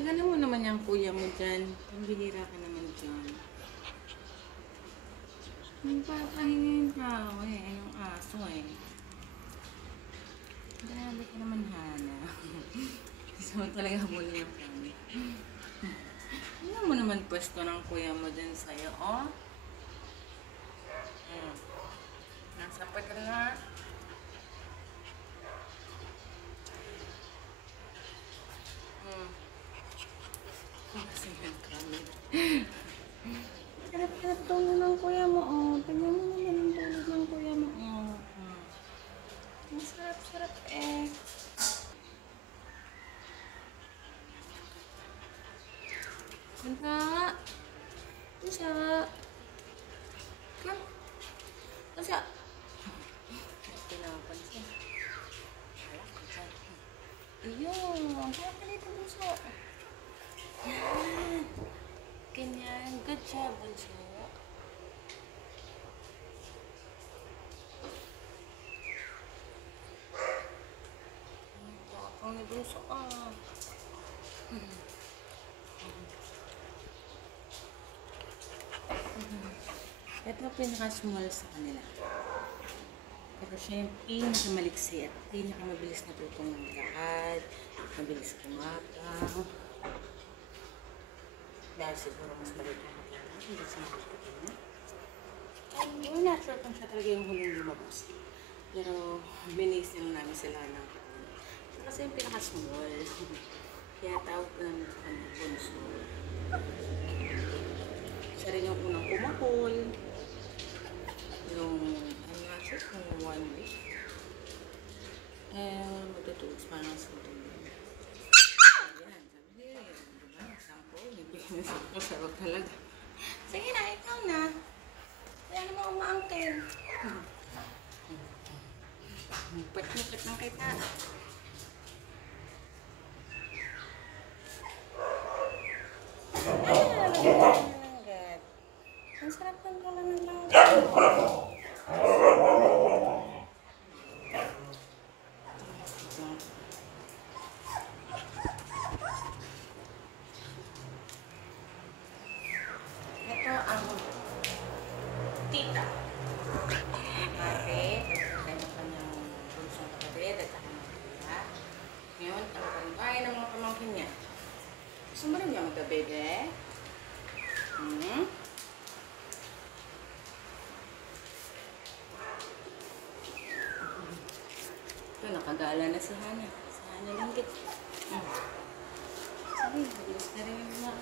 Pinagana mo naman yung kuya mo dyan. Pambihira ka naman dyan. Papahingin ka. Ay, yung aso eh. Grabe ka naman, Hana. Gusto mo talaga huli yung kami. Ano mo naman pwesto ng kuya mo dyan sa'yo, oh? Nasa pa ka na. Kasi yung kami. Sarap-sarap tulog ng kuya mo, oh. Tignan mo naman yung tulog ng kuya mo, oh. Ang sarap-sarap eh. Punta. Punta. Come. Punta. Pinapansin. Hala ko dyan. Ayun. Kaya ka dito, bunso. Yan. Ganyan. Good job, bunso. Ang ni bunso, ah. Ito pinaka-small sa kanila. Pero siya yung pinakamaliksi at pinakamabilis natutong maglakad, mabilis kumakaw. Dahil siguro mas maliit na maglakad, hindi siya makakapagin na. Yung natural kung siya talaga yung huling lumabas. Pero binisin namin sila ng katawan. Kasi yung pinaka-small. Kaya tawag ko namin sa kanya bunso. Siya rin yung unang kumakol. Yung, I'm not sure kung 1 week. Magtutugs pa ng sunod. Ayan, sabi niya, diba? Sampo, nagpigil na sampo, sarap talaga. Sige na, ikaw na. Kaya naman umaangkin. Pagpit lang kita. Ang sarap ng kalaman lang. Ito ang tita. Mare, pagkakay ng kanyang bunsong kapatid at saka ng kuya. Ngayon, ang kanibay ng mga pamangkin niya. Gusto mo rin niya magka-bebe? Ito, nakagala na si Hana. Si Hana Linggit. Sabi, mabilis na rin yung mga.